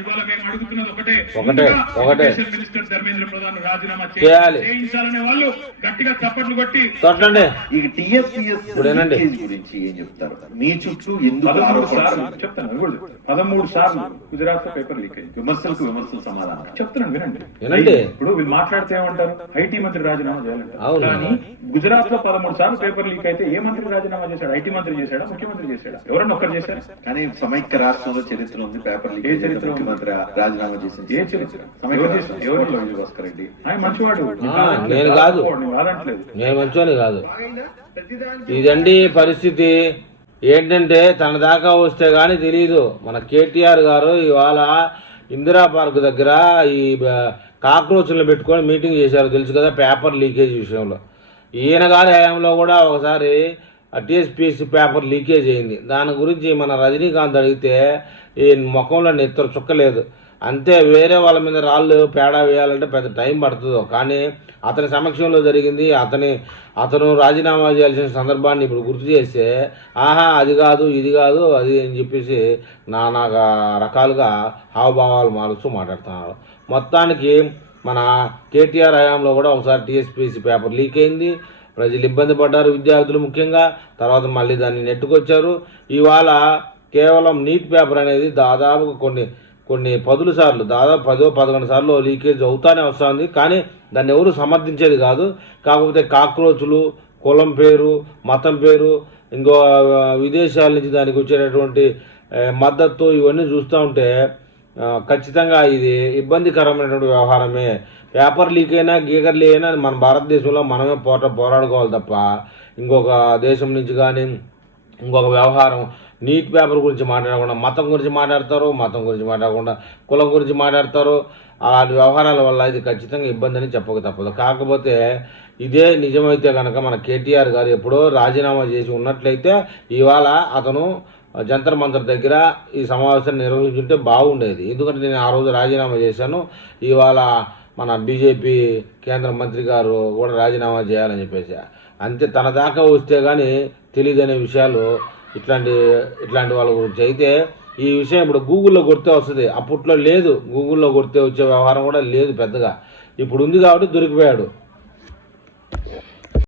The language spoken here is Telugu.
ఇవాళ మేము అడుగుతున్నది ఒకటే మినిస్టర్ ధర్మేంద్ర ప్రధాన్ రాజీనామా చేయించాలనే వాళ్ళు గట్టిగా చప్పట్లు కొట్టి ఈ టీఎస్పీఎస్ గురించి ఏం చెప్తారు? మీ చుట్టూ ఎందుకు చెప్తాను 13 సార్లు గుజరాత్ లో పేపర్ లీక్ అయింది. విమర్శలు సమాధానం చెప్తున్నాను వినండి. ఇప్పుడు వీళ్ళు మాట్లాడితే ఏమంటారు, ఐటీ మంత్రి రాజీనామా చేయాలంటారు. కానీ గుజరాత్ లో 13 సార్లు పేపర్ లీక్ అయితే ఏ మంత్రి రాజీనామా చేశాడు? ఐటీ మంత్రి చేశాడా, ముఖ్యమంత్రి చేశాడా? ఎవరన్నా ఒక్కరు చేశారు? కానీ సమైక్య రాష్ట్రంలో చరిత్ర ఉంది. పేపర్ లీక్ ఏ చరిత్ర? ముఖ్యమంత్రి రాజీనామా చేసింది ఏ చరిత్ర? ఎవరు భాస్కర్ రెడ్డి ఆయన మంచివాడు, నేను కాదు, నేను మంచివాడిని కాదు. ఇదండి పరిస్థితి. ఏంటంటే తన దాకా వస్తే కానీ తెలియదు. మన కేటీఆర్ గారు ఇవాళ ఇందిరా పార్క్ దగ్గర ఈ కాక్రోచ్లను పెట్టుకొని మీటింగ్ చేశారు, తెలుసు కదా, పేపర్ లీకేజ్ విషయంలో. ఈయన గారి హయాంలో కూడా ఒకసారి టీఎస్పీఎస్సీ పేపర్ లీకేజ్ అయింది. దాని గురించి మన రజనీకాంత్ అడిగితే ఈ ముఖంలో నెత్తరు చుక్కలేదు. అంతే, వేరే వాళ్ళ మీద రాళ్ళు పేడ వేయాలంటే పెద్ద టైం పడుతుందో, కానీ అతని సమక్షంలో జరిగింది. అతను రాజీనామా చేయాల్సిన సందర్భాన్ని ఇప్పుడు గుర్తు చేస్తే అది కాదు ఇది కాదు అది అని చెప్పేసి నానా రకాలుగా హావభావాలు మారుస్తూ మాట్లాడుతున్నారు. మొత్తానికి మన కేటీఆర్ హయాంలో కూడా ఒకసారి టీఎస్పీఎస్సీ పేపర్ లీక్ అయింది, ప్రజలు ఇబ్బంది పడ్డారు, విద్యార్థులు ముఖ్యంగా. తర్వాత మళ్ళీ దాన్ని నెట్టుకొచ్చారు. ఇవాళ కేవలం నీట్ పేపర్ అనేది దాదాపు కొన్ని పదుల సార్లు, దాదాపు 10-11 సార్లు లీకేజ్ అవుతానే వస్తుంది. కానీ దాన్ని ఎవరు సమర్థించేది కాదు. కాకపోతే కాక్రోచులు, కులం పేరు, మతం పేరు, ఇంకో విదేశాల నుంచి దానికి వచ్చేటటువంటి మద్దతు, ఇవన్నీ చూస్తూ ఉంటే ఖచ్చితంగా ఇది ఇబ్బందికరమైనటువంటి వ్యవహారమే. పేపర్ లీక్ అయినా గీగర్ లీక్ అయినా మన భారతదేశంలో మనమే పోరాడుకోవాలి తప్ప ఇంకొక దేశం నుంచి కానీ ఇంకొక వ్యవహారం నీట్ పేపర్ గురించి మాట్లాడకుండా మతం గురించి మాట్లాడతారు, మతం గురించి మాట్లాడకుండా కులం గురించి మాట్లాడతారు. అలాంటి వ్యవహారాల వల్ల ఇది ఖచ్చితంగా ఇబ్బంది అని చెప్పక తప్పదు. కాకపోతే ఇదే నిజమైతే కనుక మన కేటీఆర్ గారు ఎప్పుడో రాజీనామా చేసి ఉన్నట్లయితే ఇవాళ అతను జంతర్ మంతర్ దగ్గర ఈ సమావేశాన్ని నిర్వహించుంటే బాగుండేది. ఎందుకంటే నేను ఆ రోజు రాజీనామా చేశాను, ఇవాళ మన బీజేపీ కేంద్ర మంత్రి గారు కూడా రాజీనామా చేయాలని చెప్పేసి. అంతే, తన దాకా వస్తే కానీ తెలియదనే విషయాలు ఇట్లాంటి వాళ్ళ గురించి. అయితే ఈ విషయం ఇప్పుడు గూగుల్లో కొడితే వస్తుంది, అప్పట్లో లేదు. గూగుల్లో కొడితే వచ్చే వ్యవహారం కూడా లేదు పెద్దగా. ఇప్పుడు ఉంది కాబట్టి దొరికిపోయాడు.